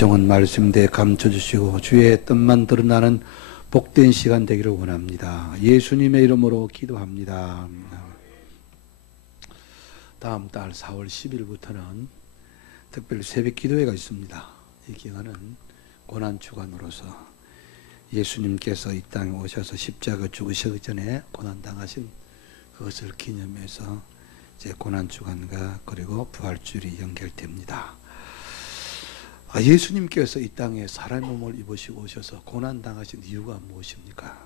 정은 말씀대에 감춰주시고 주의 뜻만 드러나는 복된 시간 되기를 원합니다. 예수님의 이름으로 기도합니다. 다음 달 4월 10일부터는 특별히 새벽 기도회가 있습니다. 이 기간은 고난주간으로서 예수님께서 이 땅에 오셔서 십자가 죽으시기 전에 고난당하신 그것을 기념해서 이제 고난주간과 그리고 부활주일이 연결됩니다. 예수님께서 이 땅에 사람의 몸을 입으시고 오셔서 고난당하신 이유가 무엇입니까?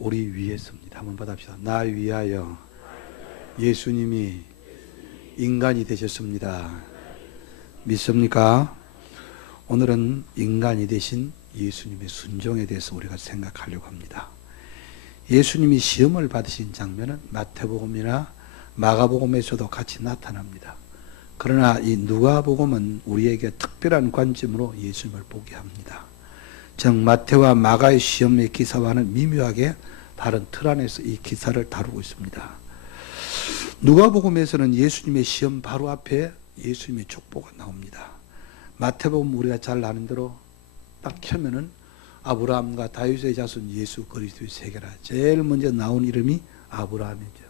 우리 위해서입니다. 한번 받아봅시다. 나 위하여 예수님이 인간이 되셨습니다. 믿습니까? 오늘은 인간이 되신 예수님의 순종에 대해서 우리가 생각하려고 합니다. 예수님이 시험을 받으신 장면은 마태복음이나 마가복음에서도 같이 나타납니다. 그러나 이 누가복음은 우리에게 특별한 관점으로 예수님을 보게 합니다. 즉 마태와 마가의 시험의 기사와는 미묘하게 다른 틀 안에서 이 기사를 다루고 있습니다. 누가복음에서는 예수님의 시험 바로 앞에 예수님의 족보가 나옵니다. 마태복음 우리가 잘 아는 대로 딱 켜면은 아브라함과 다윗의 자손 예수 그리스도의 세계라 제일 먼저 나온 이름이 아브라함이죠.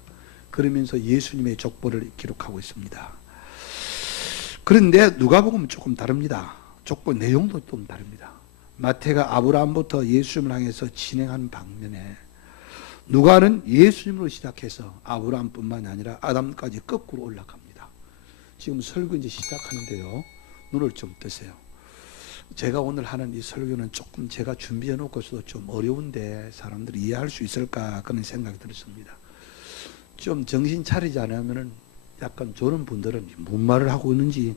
그러면서 예수님의 족보를 기록하고 있습니다. 그런데 누가복음은 조금 다릅니다. 족보 내용도 좀 다릅니다. 마태가 아브라함부터 예수님을 향해서 진행하는 방면에 누가는 예수님으로 시작해서 아브라함뿐만 아니라 아담까지 거꾸로 올라갑니다. 지금 설교 이제 시작하는데요. 눈을 좀 뜨세요. 제가 오늘 하는 이 설교는 조금 제가 준비해 놓고서도 좀 어려운데 사람들이 이해할 수 있을까 그런 생각이 들었습니다. 좀 정신 차리지 않으면은 약간 저런 분들은 뭔 말을 하고 있는지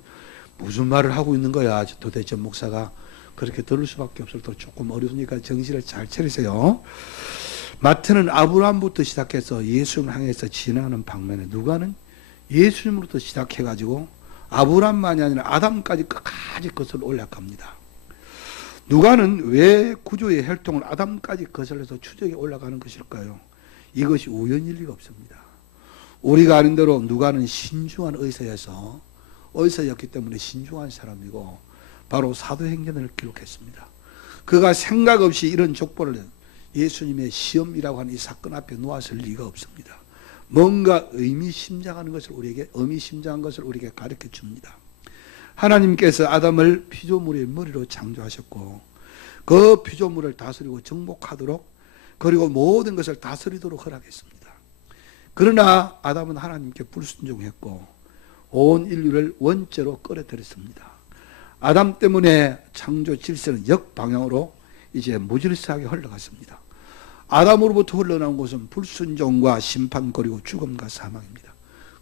무슨 말을 하고 있는 거야 도대체 목사가 그렇게 들을 수밖에 없을 때 조금 어려우니까 정신을 잘 차리세요. 마태는 아브라함부터 시작해서 예수님을 향해서 진행하는 방면에 누가는 예수님으로부터 시작해가지고 아브라함만이 아니라 아담까지 끝까지 거슬러 올라갑니다. 누가는 왜 구조의 혈통을 아담까지 거슬러서 추적에 올라가는 것일까요? 이것이 우연일 리가 없습니다. 우리가 아는 대로 누가는 신중한 의사였기 때문에 신중한 사람이고 바로 사도행전을 기록했습니다. 그가 생각 없이 이런 족보를 예수님의 시험이라고 하는 이 사건 앞에 놓았을 리가 없습니다. 뭔가 의미심장한 것을 우리에게 가르쳐 줍니다. 하나님께서 아담을 피조물의 머리로 창조하셨고 그 피조물을 다스리고 정복하도록 그리고 모든 것을 다스리도록 허락했습니다. 그러나 아담은 하나님께 불순종했고 온 인류를 원죄로 끌어들였습니다. 아담 때문에 창조 질서는 역방향으로 이제 무질서하게 흘러갔습니다. 아담으로부터 흘러나온 것은 불순종과 심판 그리고 죽음과 사망입니다.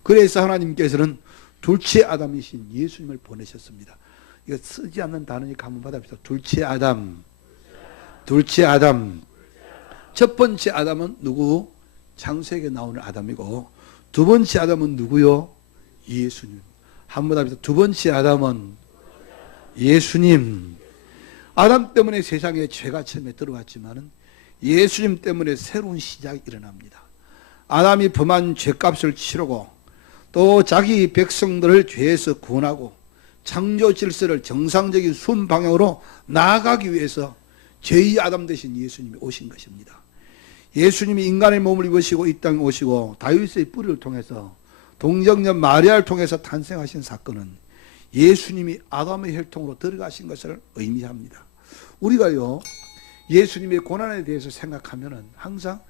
그래서 하나님께서는 둘째 아담이신 예수님을 보내셨습니다. 이거 쓰지 않는 단어니까 한번 받아봅시다. 둘째 아담. 첫 번째 아담은 누구? 창세기에 나오는 아담이고 두 번째 아담은 누구요? 예수님. 한번 합시다. 두 번째 아담은 예수님. 아담 때문에 세상에 죄가 처음에 들어왔지만은 예수님 때문에 새로운 시작이 일어납니다. 아담이 범한 죄값을 치르고 또 자기 백성들을 죄에서 구원하고 창조 질서를 정상적인 순 방향으로 나아가기 위해서 제2 아담 대신 예수님이 오신 것입니다. 예수님이 인간의 몸을 입으시고 이 땅에 오시고 다윗의 뿌리를 통해서 동정녀 마리아를 통해서 탄생하신 사건은 예수님이 아담의 혈통으로 들어가신 것을 의미합니다. 우리가요 예수님의 고난에 대해서 생각하면은 항상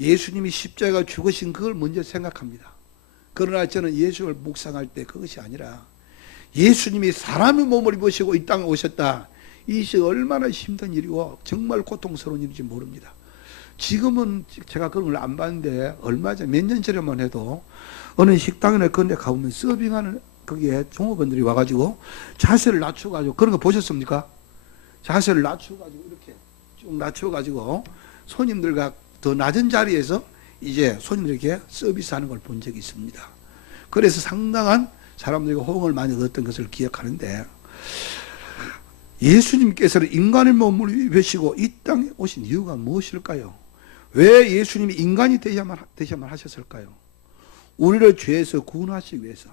예수님이 십자가 죽으신 그걸 먼저 생각합니다. 그러나 저는 예수를 묵상할 때 그것이 아니라 예수님이 사람의 몸을 입으시고 이 땅에 오셨다. 이것이 얼마나 힘든 일이고 정말 고통스러운 일인지 모릅니다. 지금은 제가 그런 걸 안 봤는데 얼마 전 몇 년 전에만 해도 어느 식당이나 그런 데 가보면 서빙하는 거기에 종업원들이 와가지고 자세를 낮춰가지고 그런 거 보셨습니까? 자세를 낮춰가지고 이렇게 쭉 낮춰가지고 손님들과 더 낮은 자리에서 이제 손님들에게 서비스하는 걸 본 적이 있습니다. 그래서 상당한 사람들이 호응을 많이 얻었던 것을 기억하는데 예수님께서는 인간의 몸을 입으시고 이 땅에 오신 이유가 무엇일까요? 왜 예수님이 인간이 되셔야만 하셨을까요? 우리를 죄에서 구원하시기 위해서.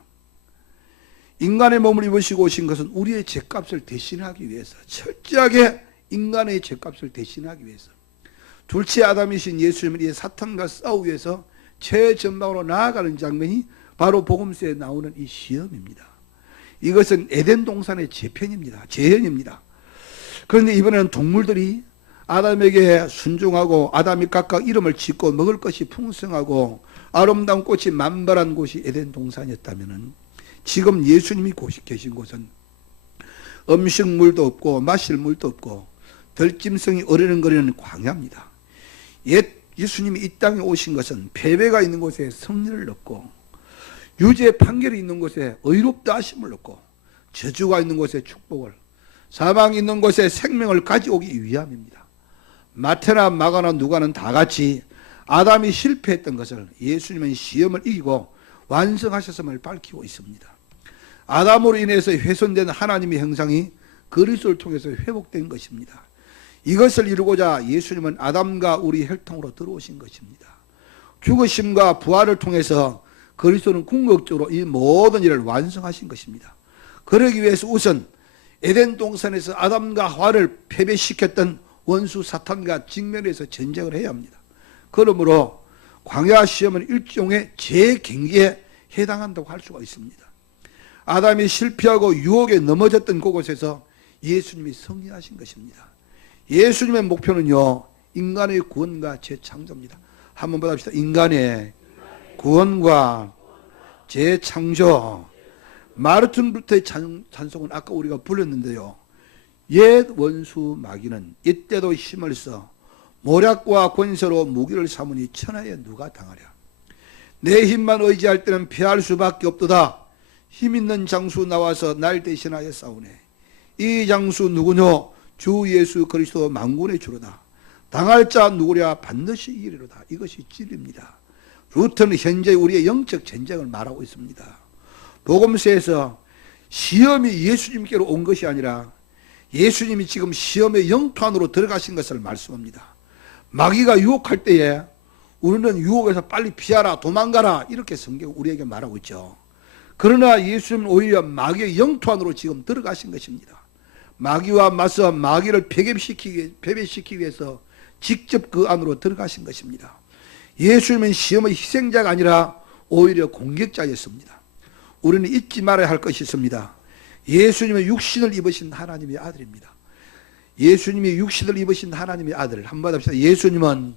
인간의 몸을 입으시고 오신 것은 우리의 죄값을 대신하기 위해서, 철저하게 인간의 죄값을 대신하기 위해서, 둘째 아담이신 예수님은 이 사탄과 싸우기 위해서 최전방으로 나아가는 장면이 바로 복음서에 나오는 이 시험입니다. 이것은 에덴 동산의 재편입니다. 재현입니다. 그런데 이번에는 동물들이 아담에게 순종하고 아담이 각각 이름을 짓고 먹을 것이 풍성하고 아름다운 꽃이 만발한 곳이 에덴 동산이었다면, 지금 예수님이 계신 곳은 음식물도 없고 마실 물도 없고 들짐승이 어르렁거리는 광야입니다. 예수님이 이 땅에 오신 것은 패배가 있는 곳에 승리를 얻고, 유죄 판결이 있는 곳에 의롭다 하심을 얻고, 저주가 있는 곳에 축복을, 사망이 있는 곳에 생명을 가져오기 위함입니다. 마태나 마가나 누가는 다 같이 아담이 실패했던 것을 예수님은 시험을 이기고 완성하셨음을 밝히고 있습니다. 아담으로 인해서 훼손된 하나님의 형상이 그리스도를 통해서 회복된 것입니다. 이것을 이루고자 예수님은 아담과 우리 혈통으로 들어오신 것입니다. 죽으심과 부활을 통해서 그리스도는 궁극적으로 이 모든 일을 완성하신 것입니다. 그러기 위해서 우선 에덴 동산에서 아담과 하와를 패배시켰던 원수 사탄과 직면해서 전쟁을 해야 합니다. 그러므로 광야 시험은 일종의 재경기에 해당한다고 할 수가 있습니다. 아담이 실패하고 유혹에 넘어졌던 그곳에서 예수님이 승리하신 것입니다. 예수님의 목표는요, 인간의 구원과 재창조입니다. 한번 받아봅시다. 인간의 구원과 재창조. 마르틴 루터의 찬송은 아까 우리가 불렀는데요, 옛 원수 마귀는 이때도 힘을 써 모략과 권세로 무기를 삼으니 천하에 누가 당하랴. 내 힘만 의지할 때는 패할 수밖에 없도다. 힘 있는 장수 나와서 날 대신하여 싸우네. 이 장수 누구뇨? 주 예수 그리스도 만군의 주로다. 당할 자 누구랴? 반드시 이기리로다. 이것이 진리입니다. 루터는 현재 우리의 영적 전쟁을 말하고 있습니다. 복음서에서 시험이 예수님께로 온 것이 아니라 예수님이 지금 시험의 영토 안으로 들어가신 것을 말씀합니다. 마귀가 유혹할 때에 우리는 유혹에서 빨리 피하라, 도망가라, 이렇게 성경 우리에게 말하고 있죠. 그러나 예수님은 오히려 마귀의 영토 안으로 지금 들어가신 것입니다. 마귀와 맞서 마귀를 패배시키기 위해서 직접 그 안으로 들어가신 것입니다. 예수님은 시험의 희생자가 아니라 오히려 공격자였습니다. 우리는 잊지 말아야 할 것이 있습니다. 예수님은 육신을 입으신 하나님의 아들입니다. 예수님이 육신을 입으신 하나님의 아들. 한번 합시다. 예수님은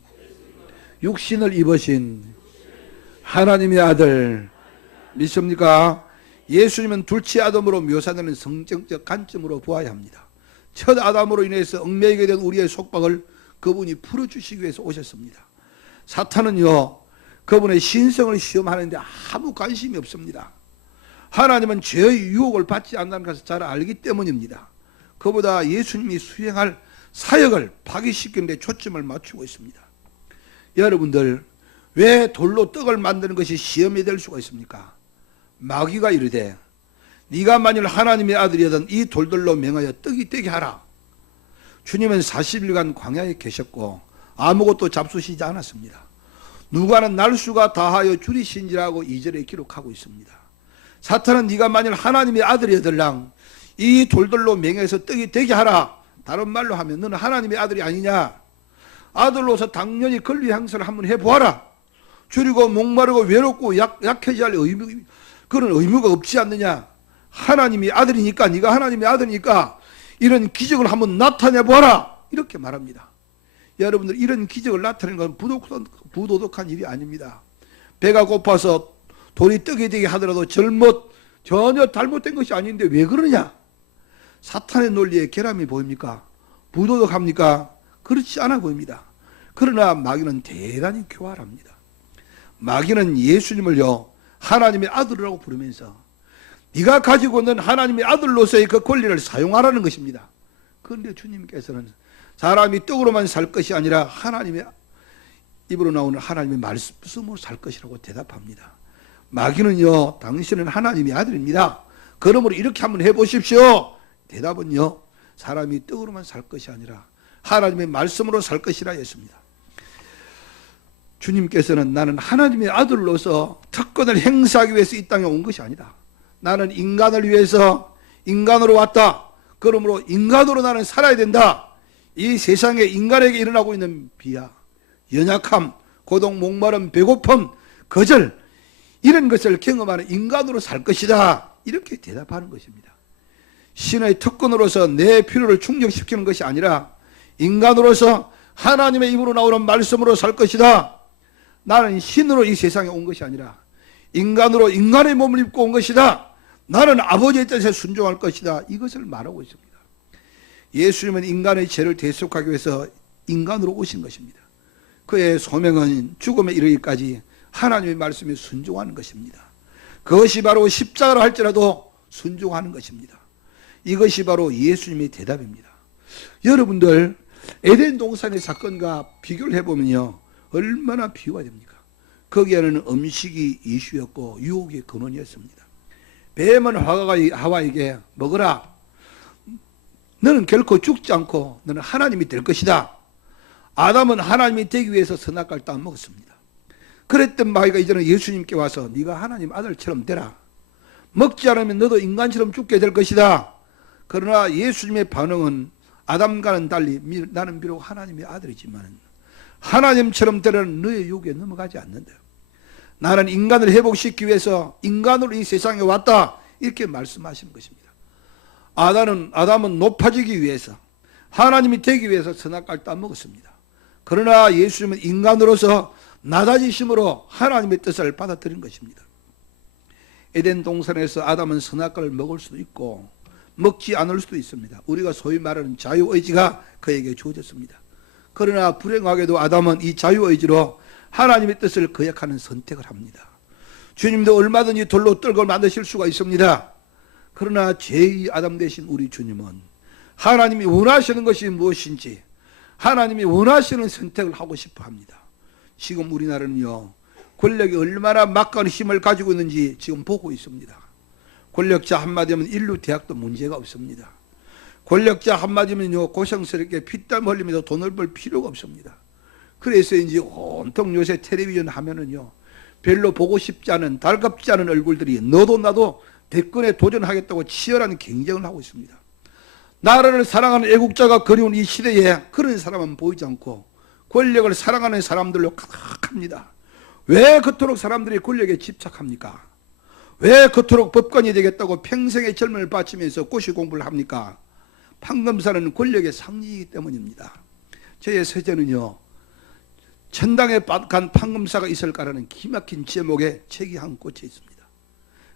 육신을 입으신 하나님의 아들. 믿습니까? 예수님은 둘째 아담으로 묘사되는 성경적 관점으로 보아야 합니다. 첫 아담으로 인해서 얽매이게 된 우리의 속박을 그분이 풀어주시기 위해서 오셨습니다. 사탄은요, 그분의 신성을 시험하는데 아무 관심이 없습니다. 하나님은 죄의 유혹을 받지 않는다는 것을 잘 알기 때문입니다. 그보다 예수님이 수행할 사역을 파기시키는 데 초점을 맞추고 있습니다. 여러분들, 왜 돌로 떡을 만드는 것이 시험이 될 수가 있습니까? 마귀가 이르되 네가 만일 하나님의 아들이든 이 돌들로 명하여 떡이 되게 하라. 주님은 40일간 광야에 계셨고 아무것도 잡수시지 않았습니다. 누가는 날수가 다하여 줄이신지라고 2절에 기록하고 있습니다. 사탄은 네가 만일 하나님의 아들이더랑 이 돌들로 명해서 떡이 되게 하라. 다른 말로 하면 너는 하나님의 아들이 아니냐. 아들로서 당연히 권리 행사를 한번 해보아라. 줄이고 목마르고 외롭고 약해져야 할 그런 의무가 없지 않느냐. 하나님이 아들이니까, 네가 하나님의 아들이니까 이런 기적을 한번 나타내보아라. 이렇게 말합니다. 여러분들, 이런 기적을 나타내는 건 부도덕한 일이 아닙니다. 배가 고파서 돌이 떡이 되게 하더라도 전혀 잘못된 것이 아닌데 왜 그러냐? 사탄의 논리에 결함이 보입니까? 부도덕합니까? 그렇지 않아 보입니다. 그러나 마귀는 대단히 교활합니다. 마귀는 예수님을요, 하나님의 아들이라고 부르면서 네가 가지고 있는 하나님의 아들로서의 그 권리를 사용하라는 것입니다. 그런데 주님께서는 사람이 떡으로만 살 것이 아니라 하나님의 입으로 나오는 하나님의 말씀으로 살 것이라고 대답합니다. 마귀는요, 당신은 하나님의 아들입니다. 그러므로 이렇게 한번 해보십시오. 대답은요, 사람이 떡으로만 살 것이 아니라 하나님의 말씀으로 살 것이라 했습니다. 주님께서는 나는 하나님의 아들로서 특권을 행사하기 위해서 이 땅에 온 것이 아니다. 나는 인간을 위해서 인간으로 왔다. 그러므로 인간으로 나는 살아야 된다. 이 세상에 인간에게 일어나고 있는 비하, 연약함, 고통, 목마름, 배고픔, 거절, 이런 것을 경험하는 인간으로 살 것이다. 이렇게 대답하는 것입니다. 신의 특권으로서 내 필요를 충족시키는 것이 아니라 인간으로서 하나님의 입으로 나오는 말씀으로 살 것이다. 나는 신으로 이 세상에 온 것이 아니라 인간으로 인간의 몸을 입고 온 것이다. 나는 아버지의 뜻에 순종할 것이다. 이것을 말하고 있습니다. 예수님은 인간의 죄를 대속하기 위해서 인간으로 오신 것입니다. 그의 소명은 죽음에 이르기까지 하나님의 말씀에 순종하는 것입니다. 그것이 바로 십자가를 할지라도 순종하는 것입니다. 이것이 바로 예수님의 대답입니다. 여러분들 에덴 동산의 사건과 비교를 해보면요, 얼마나 비유가 됩니까? 거기에는 음식이 이슈였고 유혹의 근원이었습니다. 뱀은 하와에게 먹어라. 너는 결코 죽지 않고 너는 하나님이 될 것이다. 아담은 하나님이 되기 위해서 선악과를 따먹었습니다. 그랬던 마귀가 이제는 예수님께 와서 네가 하나님 아들처럼 되라. 먹지 않으면 너도 인간처럼 죽게 될 것이다. 그러나 예수님의 반응은 아담과는 달리 나는 비록 하나님의 아들이지만 하나님처럼 되려는 너의 유혹에 넘어가지 않는다. 나는 인간을 회복시키기 위해서 인간으로 이 세상에 왔다. 이렇게 말씀하시는 것입니다. 아담은 높아지기 위해서 하나님이 되기 위해서 선악과를 따먹었습니다. 그러나 예수님은 인간으로서 낮아지심으로 하나님의 뜻을 받아들인 것입니다. 에덴 동산에서 아담은 선악과를 먹을 수도 있고 먹지 않을 수도 있습니다. 우리가 소위 말하는 자유의지가 그에게 주어졌습니다. 그러나 불행하게도 아담은 이 자유의지로 하나님의 뜻을 거역하는 선택을 합니다. 주님도 얼마든지 돌로 떡을 만드실 수가 있습니다. 그러나 제2 아담 되신 우리 주님은 하나님이 원하시는 것이 무엇인지 하나님이 원하시는 선택을 하고 싶어 합니다. 지금 우리나라는요, 권력이 얼마나 막강한 힘을 가지고 있는지 지금 보고 있습니다. 권력자 한마디면 인류 대학도 문제가 없습니다. 권력자 한마디면요, 고생스럽게 피땀 흘리면서 돈을 벌 필요가 없습니다. 그래서인지 온통 요새 텔레비전 하면은요, 별로 보고 싶지 않은, 달갑지 않은 얼굴들이 너도 나도 대권에 도전하겠다고 치열한 경쟁을 하고 있습니다. 나라를 사랑하는 애국자가 그리운 이 시대에 그런 사람은 보이지 않고 권력을 사랑하는 사람들로 가득합니다. 왜 그토록 사람들이 권력에 집착합니까? 왜 그토록 법관이 되겠다고 평생의 젊음을 바치면서 고시 공부를 합니까? 판검사는 권력의 상징이기 때문입니다. 저의 서재는요, 천당에 간 판검사가 있을까라는 기막힌 제목의 책이 한 꽂혀 있습니다.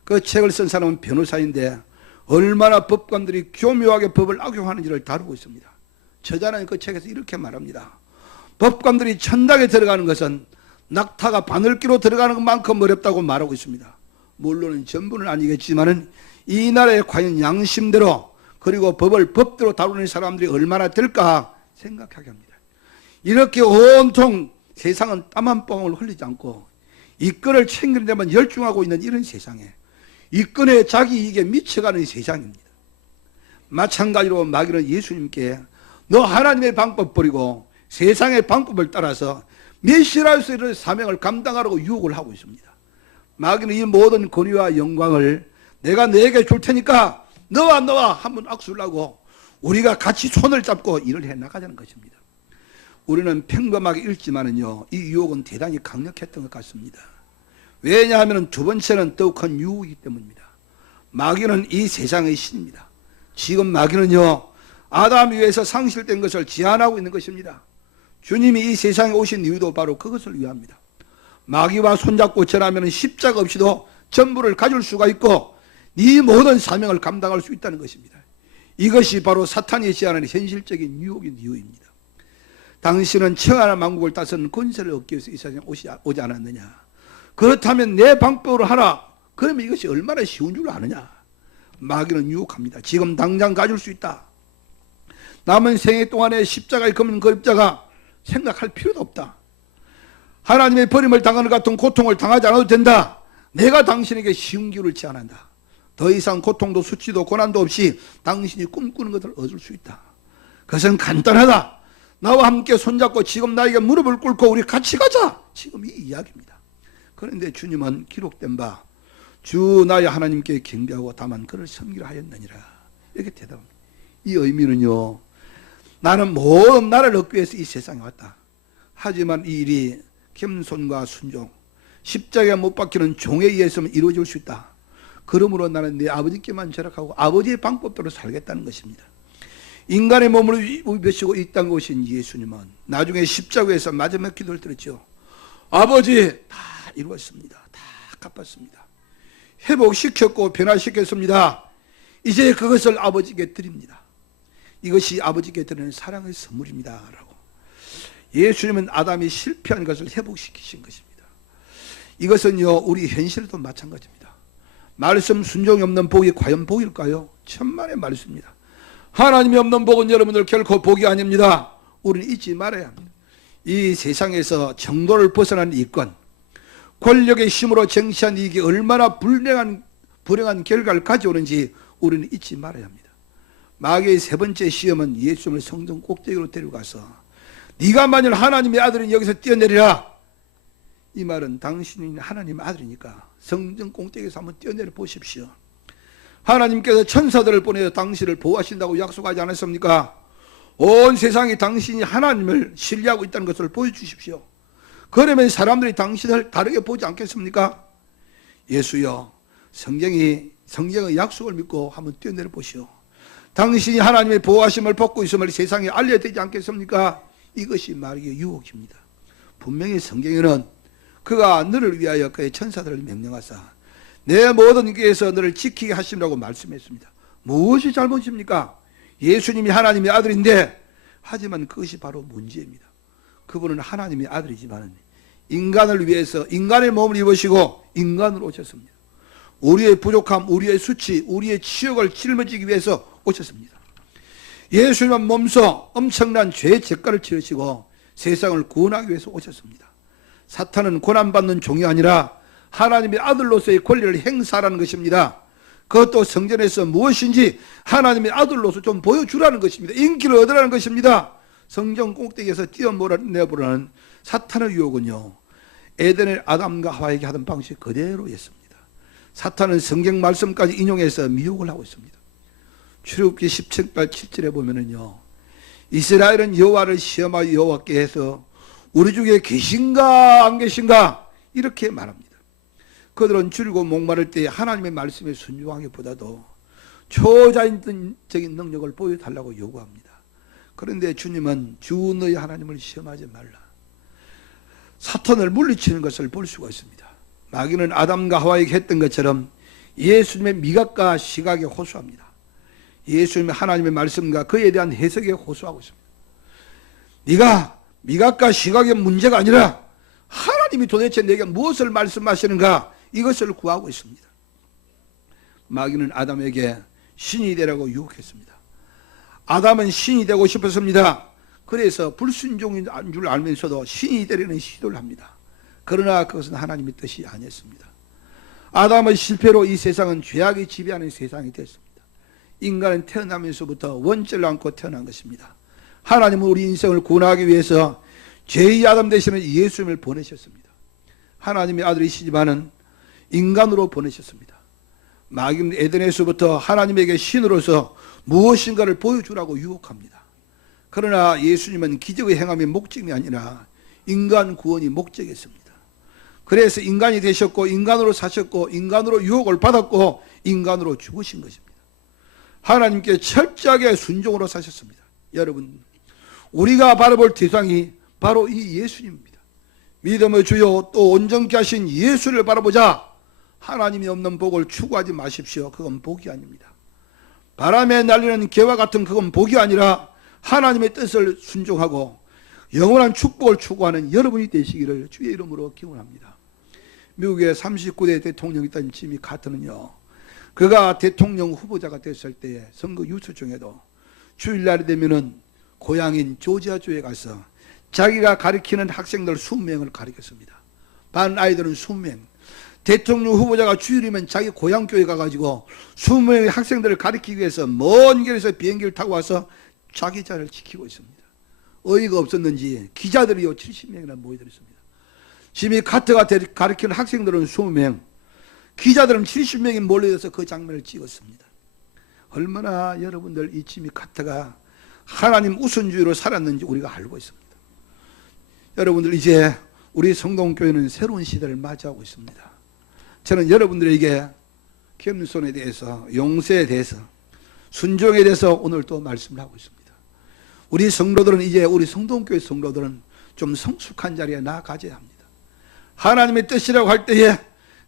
그 책을 쓴 사람은 변호사인데 얼마나 법관들이 교묘하게 법을 악용하는지를 다루고 있습니다. 저자는 그 책에서 이렇게 말합니다. 법관들이 천당에 들어가는 것은 낙타가 바늘기로 들어가는 것만큼 어렵다고 말하고 있습니다. 물론 전부는 아니겠지만은 이 나라에 과연 양심대로 그리고 법을 법대로 다루는 사람들이 얼마나 될까 생각하게 합니다. 이렇게 온통 세상은 땀 한 방울 흘리지 않고 이권을 챙기는 데만 열중하고 있는 이런 세상에 이권에 자기 이익에 미쳐가는 세상입니다. 마찬가지로 마귀는 예수님께 너 하나님의 방법 버리고 세상의 방법을 따라서 메시아로서의 사명을 감당하라고 유혹을 하고 있습니다. 마귀는 이 모든 권위와 영광을 내가 너에게 줄 테니까 너와 한번 악수를 하고 우리가 같이 손을 잡고 일을 해나가자는 것입니다. 우리는 평범하게 읽지만은요, 이 유혹은 대단히 강력했던 것 같습니다. 왜냐하면 두 번째는 더욱 큰 유혹이기 때문입니다. 마귀는 이 세상의 신입니다. 지금 마귀는요, 아담 위에서 상실된 것을 제한하고 있는 것입니다. 주님이 이 세상에 오신 이유도 바로 그것을 위함입니다. 마귀와 손잡고 전하면 십자가 없이도 전부를 가질 수가 있고 네 모든 사명을 감당할 수 있다는 것입니다. 이것이 바로 사탄이 제안하는 현실적인 유혹인 이유입니다. 당신은 청하나 만국을 다스리는 권세를 얻기 위해서 이 세상에 오지 않았느냐. 그렇다면 내 방법으로 하라. 그러면 이것이 얼마나 쉬운 줄 아느냐. 마귀는 유혹합니다. 지금 당장 가질 수 있다. 남은 생애 동안에 십자가에 검은 그림자가 생각할 필요도 없다. 하나님의 버림을 당하는 같은 고통을 당하지 않아도 된다. 내가 당신에게 쉬운 기회를 제안한다. 더 이상 고통도 수치도 고난도 없이 당신이 꿈꾸는 것을 얻을 수 있다. 그것은 간단하다. 나와 함께 손잡고 지금 나에게 무릎을 꿇고 우리 같이 가자. 지금 이 이야기입니다. 그런데 주님은 기록된 바 주 나의 하나님께 경배하고 다만 그를 섬기려 하였느니라. 이렇게 대답합니다. 이 의미는요, 나는 모든 나를 얻기 위해서 이 세상에 왔다. 하지만 이 일이 겸손과 순종, 십자가에 못 박히는 종에 의해서만 이루어질 수 있다. 그러므로 나는 내 아버지께만 절약하고 아버지의 방법대로 살겠다는 것입니다. 인간의 몸을 입으시고 이 땅에 오신 예수님은 나중에 십자가에서 마지막 기도를 드렸죠. 아버지, 다 이루었습니다. 다 갚았습니다. 회복시켰고 변화시켰습니다. 이제 그것을 아버지께 드립니다. 이것이 아버지께 드리는 사랑의 선물입니다. 라고. 예수님은 아담이 실패한 것을 회복시키신 것입니다. 이것은요, 우리 현실도 마찬가지입니다. 말씀 순종이 없는 복이 과연 복일까요? 천만의 말씀입니다. 하나님이 없는 복은 여러분들 결코 복이 아닙니다. 우리는 잊지 말아야 합니다. 이 세상에서 정도를 벗어난 이권, 권력의 힘으로 쟁취한 이익이 얼마나 불행한 결과를 가져오는지 우리는 잊지 말아야 합니다. 마귀의 세 번째 시험은 예수님을 성전 꼭대기로 데려가서 네가 만일 하나님의 아들은 여기서 뛰어내리라. 이 말은 당신이 하나님의 아들이니까 성전 꼭대기에서 한번 뛰어내려 보십시오. 하나님께서 천사들을 보내어 당신을 보호하신다고 약속하지 않았습니까? 온 세상이 당신이 하나님을 신뢰하고 있다는 것을 보여주십시오. 그러면 사람들이 당신을 다르게 보지 않겠습니까? 예수여, 성경의 약속을 믿고 한번 뛰어내려 보시오. 당신이 하나님의 보호하심을 받고 있음을 세상에 알려야 되지 않겠습니까? 이것이 마귀의 유혹입니다. 분명히 성경에는 그가 너를 위하여 그의 천사들을 명령하사 내 모든 길에서 너를 지키게 하시라고 말씀했습니다. 무엇이 잘못입니까? 예수님이 하나님의 아들인데, 하지만 그것이 바로 문제입니다. 그분은 하나님의 아들이지만 인간을 위해서 인간의 몸을 입으시고 인간으로 오셨습니다. 우리의 부족함, 우리의 수치, 우리의 치욕을 짊어지기 위해서 오셨습니다. 예수님은 몸소 엄청난 죄의 대가를 치르시고 세상을 구원하기 위해서 오셨습니다. 사탄은 고난받는 종이 아니라 하나님의 아들로서의 권리를 행사하라는 것입니다. 그것도 성전에서 무엇인지 하나님의 아들로서 좀 보여주라는 것입니다. 인기를 얻으라는 것입니다. 성전 꼭대기에서 뛰어내보라는 사탄의 유혹은요, 에덴의 아담과 하와에게 하던 방식 그대로였습니다. 사탄은 성경 말씀까지 인용해서 미혹을 하고 있습니다. 출애굽기 17장 7절에 보면은요, 이스라엘은 여호와를 시험하여 여호와께 해서 우리 중에 계신가 안 계신가 이렇게 말합니다. 그들은 줄이고 목마를 때 하나님의 말씀에 순종하기보다도 초자연적인 능력을 보여달라고 요구합니다. 그런데 주님은 주 너희 하나님을 시험하지 말라. 사탄을 물리치는 것을 볼 수가 있습니다. 마귀는 아담과 하와에게 했던 것처럼 예수님의 미각과 시각에 호소합니다. 예수님의 하나님의 말씀과 그에 대한 해석에 호소하고 있습니다. 네가 미각과 시각의 문제가 아니라 하나님이 도대체 내게 무엇을 말씀하시는가, 이것을 구하고 있습니다. 마귀는 아담에게 신이 되라고 유혹했습니다. 아담은 신이 되고 싶었습니다. 그래서 불순종인 줄 알면서도 신이 되려는 시도를 합니다. 그러나 그것은 하나님의 뜻이 아니었습니다. 아담의 실패로 이 세상은 죄악이 지배하는 세상이 됐습니다. 인간은 태어나면서부터 원죄를 안고 태어난 것입니다. 하나님은 우리 인생을 구원하기 위해서 제2 아담 되시는 예수님을 보내셨습니다. 하나님의 아들이시지만은 인간으로 보내셨습니다. 마귀는 에덴에서부터 하나님에게 신으로서 무엇인가를 보여주라고 유혹합니다. 그러나 예수님은 기적의 행함이 목적이 아니라 인간 구원이 목적이었습니다. 그래서 인간이 되셨고 인간으로 사셨고 인간으로 유혹을 받았고 인간으로 죽으신 것입니다. 하나님께 철저하게 순종으로 사셨습니다. 여러분, 우리가 바라볼 대상이 바로 이 예수님입니다. 믿음의 주요 또 온전케 하신 예수를 바라보자. 하나님이 없는 복을 추구하지 마십시오. 그건 복이 아닙니다. 바람에 날리는 개와 같은 그건 복이 아니라 하나님의 뜻을 순종하고 영원한 축복을 추구하는 여러분이 되시기를 주의 이름으로 기원합니다. 미국의 39대 대통령이었던 지미 카터는요, 그가 대통령 후보자가 됐을 때 선거 유세 중에도 주일날이 되면은 고향인 조지아주에 가서 자기가 가르치는 학생들 20명을 가르쳤습니다. 반 아이들은 20명. 대통령 후보자가 주일이면 자기 고향 교회 가가지고 20명의 학생들을 가르치기 위해서 먼 길에서 비행기를 타고 와서 자기 자리를 지키고 있습니다. 어이가 없었는지 기자들이요 70명이나 모여들었습니다. 지미 카터가 가르치는 학생들은 20명, 기자들은 70명이 몰려서 그 장면을 찍었습니다. 얼마나 여러분들 이 지미 카터가 하나님 우선주의로 살았는지 우리가 알고 있습니다. 여러분들 이제 우리 성동교회는 새로운 시대를 맞이하고 있습니다. 저는 여러분들에게 겸손에 대해서, 용서에 대해서, 순종에 대해서 오늘 또 말씀을 하고 있습니다. 우리 성도들은 이제 우리 성동교회 성도들은 좀 성숙한 자리에 나아가야 합니다. 하나님의 뜻이라고 할 때에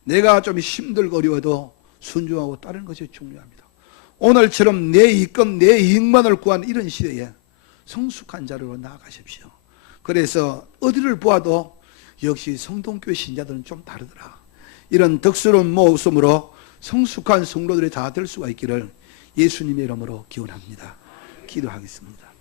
내가 좀 힘들고 어려워도 순종하고 따르는 것이 중요합니다. 오늘처럼 내 이익금, 내 이익만을 구하는 이런 시대에 성숙한 자리로 나아가십시오. 그래서 어디를 보아도 역시 성동교회 신자들은 좀 다르더라. 이런 덕스러운 모습으로 성숙한 성도들이 다 될 수가 있기를 예수님의 이름으로 기원합니다. 기도하겠습니다.